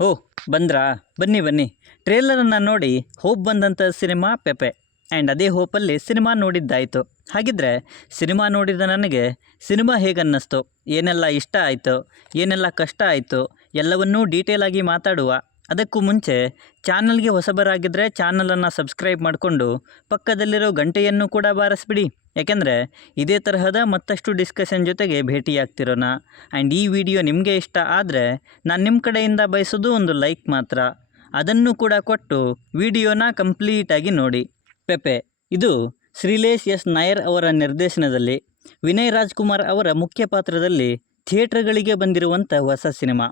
ಓಹ್! ಬಂದ್ರಾ? ಬನ್ನಿ ಬನ್ನಿ. ಟ್ರೇಲರನ್ನು ನೋಡಿ ಹೋಪ್ ಬಂದಂಥ ಸಿನಿಮಾ ಪೆಪೆ. ಆ್ಯಂಡ್ ಅದೇ ಹೋಪಲ್ಲಿ ಸಿನಿಮಾ ನೋಡಿದ್ದಾಯಿತು. ಹಾಗಿದ್ರೆ ಸಿನಿಮಾ ನೋಡಿದ ನನಗೆ ಸಿನಿಮಾ ಹೇಗನ್ನಿಸ್ತು, ಏನೆಲ್ಲ ಇಷ್ಟ ಆಯಿತು, ಏನೆಲ್ಲ ಕಷ್ಟ ಆಯಿತು ಎಲ್ಲವನ್ನೂ ಡೀಟೇಲಾಗಿ ಮಾತಾಡುವ. ಅದಕ್ಕೂ ಮುಂಚೆ ಚಾನಲ್ಗೆ ಹೊಸಬರಾಗಿದ್ದರೆ ಚಾನಲನ್ನು ಸಬ್ಸ್ಕ್ರೈಬ್ ಮಾಡಿಕೊಂಡು ಪಕ್ಕದಲ್ಲಿರೋ ಗಂಟೆಯನ್ನು ಕೂಡ ಬಾರಿಸ್ಬಿಡಿ. ಯಾಕೆಂದರೆ ಇದೇ ತರಹದ ಮತ್ತಷ್ಟು ಡಿಸ್ಕಷನ್ ಜೊತೆಗೆ ಭೇಟಿಯಾಗ್ತಿರೋಣ. ಆ್ಯಂಡ್ ಈ ವಿಡಿಯೋ ನಿಮಗೆ ಇಷ್ಟ ಆದರೆ ನಾನು ನಿಮ್ಮ ಕಡೆಯಿಂದ ಬಯಸೋದು ಒಂದು ಲೈಕ್ ಮಾತ್ರ. ಅದನ್ನು ಕೂಡ ಕೊಟ್ಟು ವಿಡಿಯೋನ ಕಂಪ್ಲೀಟಾಗಿ ನೋಡಿ. ಪೆಪೆ ಇದು ಶ್ರೀಲೇಶ್ ಎಸ್ ನಾಯರ್ ಅವರ ನಿರ್ದೇಶನದಲ್ಲಿ ವಿನಯ್ ರಾಜ್ಕುಮಾರ್ ಅವರ ಮುಖ್ಯ ಪಾತ್ರದಲ್ಲಿ ಥಿಯೇಟರ್ಗಳಿಗೆ ಬಂದಿರುವಂಥ ಹೊಸ ಸಿನಿಮಾ.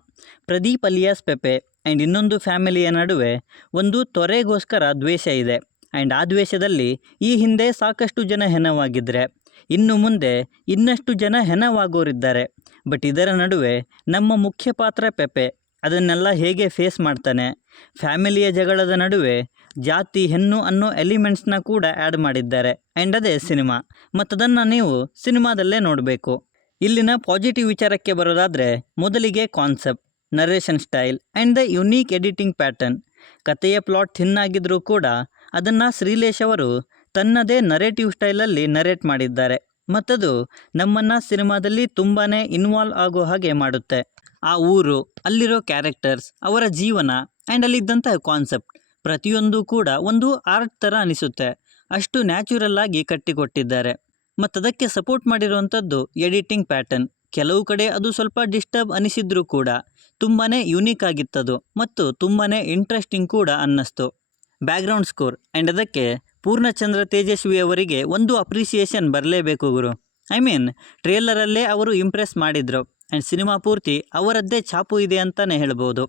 ಪ್ರದೀಪ್ ಅಲಿಯಾಸ್ ಪೆಪೆ ಆ್ಯಂಡ್ ಇನ್ನೊಂದು ಫ್ಯಾಮಿಲಿಯ ನಡುವೆ ಒಂದು ತೊರೆಗೋಸ್ಕರ ದ್ವೇಷ ಇದೆ. ಆ್ಯಂಡ್ ಆ ದ್ವೇಷದಲ್ಲಿ ಈ ಹಿಂದೆ ಸಾಕಷ್ಟು ಜನ ಹೆಣವಾಗಿದ್ದರೆ ಇನ್ನು ಮುಂದೆ ಇನ್ನಷ್ಟು ಜನ ಹೆಣವಾಗೋರಿದ್ದಾರೆ. ಬಟ್ ಇದರ ನಡುವೆ ನಮ್ಮ ಮುಖ್ಯ ಪಾತ್ರ ಪೆಪೆ ಅದನ್ನೆಲ್ಲ ಹೇಗೆ ಫೇಸ್ ಮಾಡ್ತಾನೆ. ಫ್ಯಾಮಿಲಿಯ ಜಗಳದ ನಡುವೆ ಜಾತಿ ಹೆಣ್ಣು ಅನ್ನೋ ಎಲಿಮೆಂಟ್ಸ್ನ ಕೂಡ ಆ್ಯಡ್ ಮಾಡಿದ್ದಾರೆ. ಆ್ಯಂಡ್ ಅದೇ ಸಿನಿಮಾ, ಮತ್ತದನ್ನು ನೀವು ಸಿನಿಮಾದಲ್ಲೇ ನೋಡಬೇಕು. ಇಲ್ಲಿನ ಪಾಸಿಟಿವ್ ವಿಚಾರಕ್ಕೆ ಬರೋದಾದರೆ ಮೊದಲಿಗೆ concept, narration style and the unique editing pattern. ಕಥೆಯ ಪ್ಲಾಟ್ ಥಿನ್ನಾಗಿದ್ದರೂ ಕೂಡ ಅದನ್ನು ಶ್ರೀಲೇಶ್ ಅವರು ತನ್ನದೇ ನರೇಟಿವ್ ಸ್ಟೈಲಲ್ಲಿ ನರೇಟ್ ಮಾಡಿದ್ದಾರೆ. ಮತ್ತದು ನಮ್ಮನ್ನು ಸಿನಿಮಾದಲ್ಲಿ ತುಂಬಾ ಇನ್ವಾಲ್ವ್ ಆಗೋ ಹಾಗೆ ಮಾಡುತ್ತೆ. ಆ ಊರು, ಅಲ್ಲಿರೋ ಕ್ಯಾರೆಕ್ಟರ್ಸ್, ಅವರ ಜೀವನ ಆ್ಯಂಡ್ ಅಲ್ಲಿದ್ದಂತಹ ಕಾನ್ಸೆಪ್ಟ್ ಪ್ರತಿಯೊಂದು ಕೂಡ ಒಂದು ಆರ್ಟ್ ಥರ ಅನಿಸುತ್ತೆ. ಅಷ್ಟು ನ್ಯಾಚುರಲ್ ಆಗಿ ಕಟ್ಟಿಕೊಟ್ಟಿದ್ದಾರೆ. ಮತ್ತದಕ್ಕೆ ಸಪೋರ್ಟ್ ಮಾಡಿರುವಂಥದ್ದು ಎಡಿಟಿಂಗ್ ಪ್ಯಾಟರ್ನ್. ಕೆಲವು ಕಡೆ ಅದು ಸ್ವಲ್ಪ ಡಿಸ್ಟರ್ಬ್ ಅನಿಸಿದ್ರೂ ಕೂಡ ತುಂಬಾ ಯುನೀಕ್ ಆಗಿತ್ತದು ಮತ್ತು ತುಂಬಾ ಇಂಟ್ರೆಸ್ಟಿಂಗ್ ಕೂಡ ಅನ್ನಿಸ್ತು. ಬ್ಯಾಕ್ಗ್ರೌಂಡ್ ಸ್ಕೋರ್ ಆ್ಯಂಡ್ ಅದಕ್ಕೆ ಪೂರ್ಣಚಂದ್ರ ತೇಜಸ್ವಿ ಅವರಿಗೆ ಒಂದು ಅಪ್ರಿಸಿಯೇಷನ್ ಬರಲೇಬೇಕು ಗುರು. ಐ ಮೀನ್ ಟ್ರೇಲರಲ್ಲೇ ಅವರು ಇಂಪ್ರೆಸ್ ಮಾಡಿದರು. ಆ್ಯಂಡ್ ಸಿನಿಮಾ ಪೂರ್ತಿ ಅವರದ್ದೇ ಛಾಪು ಇದೆ ಅಂತಲೇ ಹೇಳ್ಬೋದು.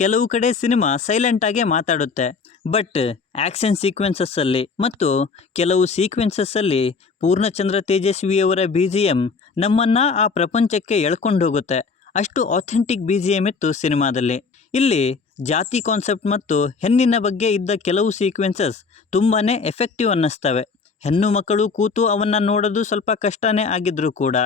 ಕೆಲವು ಕಡೆ ಸಿನಿಮಾ ಸೈಲೆಂಟಾಗೇ ಮಾತಾಡುತ್ತೆ, ಬಟ್ ಆ್ಯಕ್ಷನ್ ಸೀಕ್ವೆನ್ಸಸ್ಸಲ್ಲಿ ಮತ್ತು ಕೆಲವು ಸೀಕ್ವೆನ್ಸಸ್ಸಲ್ಲಿ ಪೂರ್ಣಚಂದ್ರ ತೇಜಸ್ವಿಯವರ BGM ನಮ್ಮನ್ನು ಆ ಪ್ರಪಂಚಕ್ಕೆ ಎಳ್ಕೊಂಡು ಹೋಗುತ್ತೆ. ಅಷ್ಟು ಅಥೆಂಟಿಕ್ BGM ಇತ್ತು ಸಿನಿಮಾದಲ್ಲಿ. ಇಲ್ಲಿ ಜಾತಿ ಕಾನ್ಸೆಪ್ಟ್ ಮತ್ತು ಹೆಣ್ಣಿನ ಬಗ್ಗೆ ಇದ್ದ ಕೆಲವು ಸೀಕ್ವೆನ್ಸಸ್ ತುಂಬಾ ಎಫೆಕ್ಟಿವ್ ಅನ್ನಿಸ್ತವೆ. ಹೆಣ್ಣು ಮಕ್ಕಳು ಕೂತು ಅವನ್ನು ನೋಡೋದು ಸ್ವಲ್ಪ ಕಷ್ಟನೇ ಆಗಿದ್ದರೂ ಕೂಡ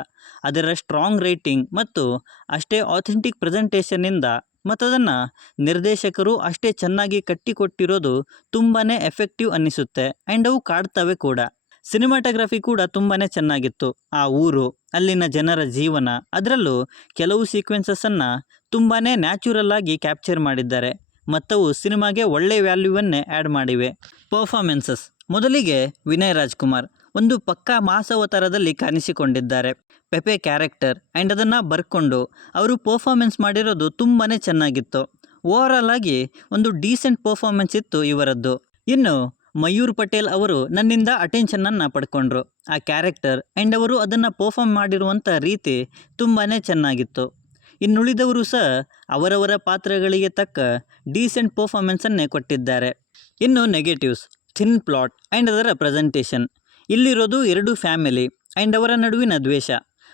ಅದರ ಸ್ಟ್ರಾಂಗ್ ರೈಟಿಂಗ್ ಮತ್ತು ಅಷ್ಟೇ ಅಥೆಂಟಿಕ್ ಪ್ರೆಸೆಂಟೇಷನ್ನಿಂದ ಮತ್ತದನ್ನು ನಿರ್ದೇಶಕರು ಅಷ್ಟೇ ಚೆನ್ನಾಗಿ ಕಟ್ಟಿಕೊಟ್ಟಿರೋದು ತುಂಬಾ ಎಫೆಕ್ಟಿವ್ ಅನ್ನಿಸುತ್ತೆ. ಆ್ಯಂಡ್ ಅವು ಕಾಡ್ತವೆ ಕೂಡ. ಸಿನಿಮಾಟೋಗ್ರಫಿ ಕೂಡ ತುಂಬಾ ಚೆನ್ನಾಗಿತ್ತು. ಆ ಊರು, ಅಲ್ಲಿನ ಜನರ ಜೀವನ, ಅದರಲ್ಲೂ ಕೆಲವು ಸೀಕ್ವೆನ್ಸಸ್ಸನ್ನು ತುಂಬಾ ನ್ಯಾಚುರಲ್ ಆಗಿ ಕ್ಯಾಪ್ಚರ್ ಮಾಡಿದ್ದಾರೆ. ಮತ್ತವು ಸಿನಿಮಾಗೆ ಒಳ್ಳೆಯ ವ್ಯಾಲ್ಯೂವನ್ನೇ ಆ್ಯಡ್ ಮಾಡಿವೆ. ಪರ್ಫಾರ್ಮೆನ್ಸಸ್ ಮೊದಲಿಗೆ ವಿನಯ್ ರಾಜ್ಕುಮಾರ್ ಒಂದು ಪಕ್ಕಾ ಮಾಸವತಾರದಲ್ಲಿ ಕಾಣಿಸಿಕೊಂಡಿದ್ದಾರೆ. ಪೆಪೆ ಕ್ಯಾರೆಕ್ಟರ್ ಆ್ಯಂಡ್ ಅದನ್ನು ಬರ್ಕೊಂಡು ಅವರು ಪರ್ಫಾರ್ಮೆನ್ಸ್ ಮಾಡಿರೋದು ತುಂಬಾ ಚೆನ್ನಾಗಿತ್ತು. ಓವರಾಲ್ ಆಗಿ ಒಂದು ಡೀಸೆಂಟ್ ಪರ್ಫಾರ್ಮೆನ್ಸ್ ಇತ್ತು ಇವರದ್ದು. ಇನ್ನು ಮಯೂರ್ ಪಟೇಲ್ ಅವರು ನನ್ನಿಂದ ಅಟೆನ್ಷನನ್ನು ಪಡ್ಕೊಂಡ್ರು. ಆ ಕ್ಯಾರೆಕ್ಟರ್ ಆ್ಯಂಡ್ ಅವರು ಅದನ್ನು ಪರ್ಫಾರ್ಮ್ ಮಾಡಿರುವಂಥ ರೀತಿ ತುಂಬಾ ಚೆನ್ನಾಗಿತ್ತು. ಇನ್ನುಳಿದವರು ಸಹ ಅವರವರ ಪಾತ್ರಗಳಿಗೆ ತಕ್ಕ ಡೀಸೆಂಟ್ ಪರ್ಫಾರ್ಮೆನ್ಸನ್ನೇ ಕೊಟ್ಟಿದ್ದಾರೆ. ಇನ್ನು ನೆಗೆಟಿವ್ಸ್, ಥಿನ್ ಪ್ಲಾಟ್ ಆ್ಯಂಡ್ ಅದರ ಪ್ರೆಸೆಂಟೇಷನ್. ಇಲ್ಲಿರೋದು ಎರಡು ಫ್ಯಾಮಿಲಿ ಆ್ಯಂಡ್ ಅವರ ನಡುವಿನ ದ್ವೇಷ.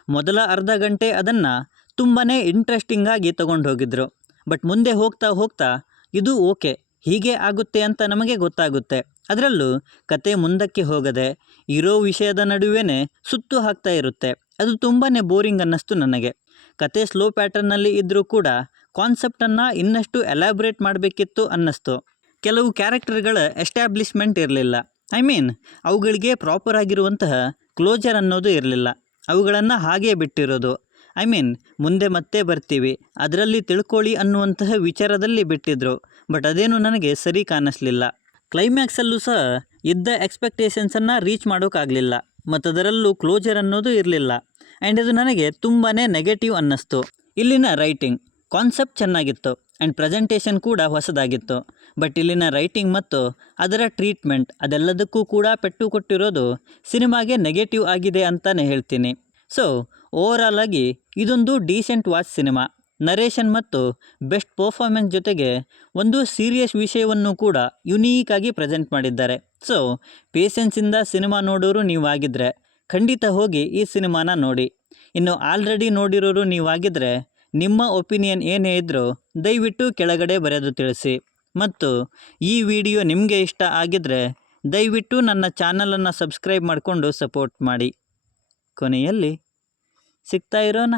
ಮೊದಲ ಅರ್ಧ ಗಂಟೆ ಅದನ್ನು ತುಂಬಾ ಇಂಟ್ರೆಸ್ಟಿಂಗ್ ಆಗಿ ತಗೊಂಡು ಹೋಗಿದ್ರು. ಬಟ್ ಮುಂದೆ ಹೋಗ್ತಾ ಹೋಗ್ತಾ ಇದು ಓಕೆ, ಹೀಗೆ ಆಗುತ್ತೆ ಅಂತ ನಮಗೆ ಗೊತ್ತಾಗುತ್ತೆ. ಅದರಲ್ಲೂ ಕತೆ ಮುಂದಕ್ಕೆ ಹೋಗದೆ ಇರೋ ವಿಷಯದ ನಡುವೆ ಸುತ್ತು ಹಾಕ್ತಾ ಇರುತ್ತೆ. ಅದು ತುಂಬಾ ಬೋರಿಂಗ್ ಅನ್ನಿಸ್ತು ನನಗೆ. ಕತೆ ಸ್ಲೋ ಪ್ಯಾಟರ್ನಲ್ಲಿ ಇದ್ದರೂ ಕೂಡ ಕಾನ್ಸೆಪ್ಟನ್ನು ಇನ್ನಷ್ಟು ಎಲಾಬ್ರೇಟ್ ಮಾಡಬೇಕಿತ್ತು ಅನ್ನಿಸ್ತು. ಕೆಲವು ಕ್ಯಾರೆಕ್ಟರ್ಗಳ ಎಸ್ಟ್ಯಾಬ್ಲಿಷ್ಮೆಂಟ್ ಇರಲಿಲ್ಲ. ಐ ಮೀನ್ ಅವುಗಳಿಗೆ ಪ್ರಾಪರ್ ಆಗಿರುವಂತಹ ಕ್ಲೋಜರ್ ಅನ್ನೋದು ಇರಲಿಲ್ಲ. ಅವುಗಳನ್ನು ಹಾಗೇ ಬಿಟ್ಟಿರೋದು. ಐ ಮೀನ್ ಮುಂದೆ ಮತ್ತೆ ಬರ್ತೀವಿ, ಅದರಲ್ಲಿ ತಿಳ್ಕೊಳ್ಳಿ ಅನ್ನುವಂತಹ ವಿಚಾರದಲ್ಲಿ ಬಿಟ್ಟಿದ್ರು. ಬಟ್ ಅದೇನು ನನಗೆ ಸರಿ ಕಾಣಿಸ್ಲಿಲ್ಲ. ಕ್ಲೈಮ್ಯಾಕ್ಸಲ್ಲೂ ಸಹ ಇದ್ದ ಎಕ್ಸ್ಪೆಕ್ಟೇಷನ್ಸನ್ನು ರೀಚ್ ಮಾಡೋಕ್ಕಾಗಲಿಲ್ಲ. ಮತ್ತದರಲ್ಲೂ ಕ್ಲೋಜರ್ ಅನ್ನೋದು ಇರಲಿಲ್ಲ. ಆ್ಯಂಡ್ ಇದು ನನಗೆ ತುಂಬಾ ನೆಗೆಟಿವ್ ಅನ್ನಿಸ್ತು. ಇಲ್ಲಿನ ರೈಟಿಂಗ್ ಕಾನ್ಸೆಪ್ಟ್ ಚೆನ್ನಾಗಿತ್ತು ಆ್ಯಂಡ್ ಪ್ರೆಸೆಂಟೇಷನ್ ಕೂಡ ಹೊಸದಾಗಿತ್ತು. ಬಟ್ ಇಲ್ಲಿನ ರೈಟಿಂಗ್ ಮತ್ತು ಅದರ ಟ್ರೀಟ್ಮೆಂಟ್ ಅದೆಲ್ಲದಕ್ಕೂ ಕೂಡ ಪೆಟ್ಟು ಕೊಟ್ಟಿರೋದು ಸಿನಿಮಾಗೆ ನೆಗೆಟಿವ್ ಆಗಿದೆ ಅಂತಲೇ ಹೇಳ್ತೀನಿ. ಸೊ ಓವರಾಲ್ ಆಗಿ ಇದೊಂದು ಡೀಸೆಂಟ್ ವಾಚ್ ಸಿನಿಮಾ. ನರೇಷನ್ ಮತ್ತು ಬೆಸ್ಟ್ ಪರ್ಫಾರ್ಮೆನ್ಸ್ ಜೊತೆಗೆ ಒಂದು ಸೀರಿಯಸ್ ವಿಷಯವನ್ನು ಕೂಡ ಯುನೀಕಾಗಿ ಪ್ರೆಸೆಂಟ್ ಮಾಡಿದ್ದಾರೆ. ಸೊ ಪೇಷನ್ಸಿಂದ ಸಿನಿಮಾ ನೋಡೋರು ನೀವಾಗಿದ್ದರೆ ಖಂಡಿತ ಹೋಗಿ ಈ ಸಿನಿಮಾನ ನೋಡಿ. ಇನ್ನು ಆಲ್ರೆಡಿ ನೋಡಿರೋರು ನೀವಾಗಿದ್ದರೆ ನಿಮ್ಮ ಒಪಿನಿಯನ್ ಏನೇ ಇದ್ದರೂ ದಯವಿಟ್ಟು ಕೆಳಗಡೆ ಬರೆದು ತಿಳಿಸಿ. ಮತ್ತು ಈ ವಿಡಿಯೋ ನಿಮಗೆ ಇಷ್ಟ ಆಗಿದ್ದರೆ ದಯವಿಟ್ಟು ನನ್ನ ಚಾನಲನ್ನು ಸಬ್ಸ್ಕ್ರೈಬ್ ಮಾಡಿಕೊಂಡು ಸಪೋರ್ಟ್ ಮಾಡಿ. ಕೊನೆಯಲ್ಲಿ ಸಿಗ್ತಾ ಇರೋಣ.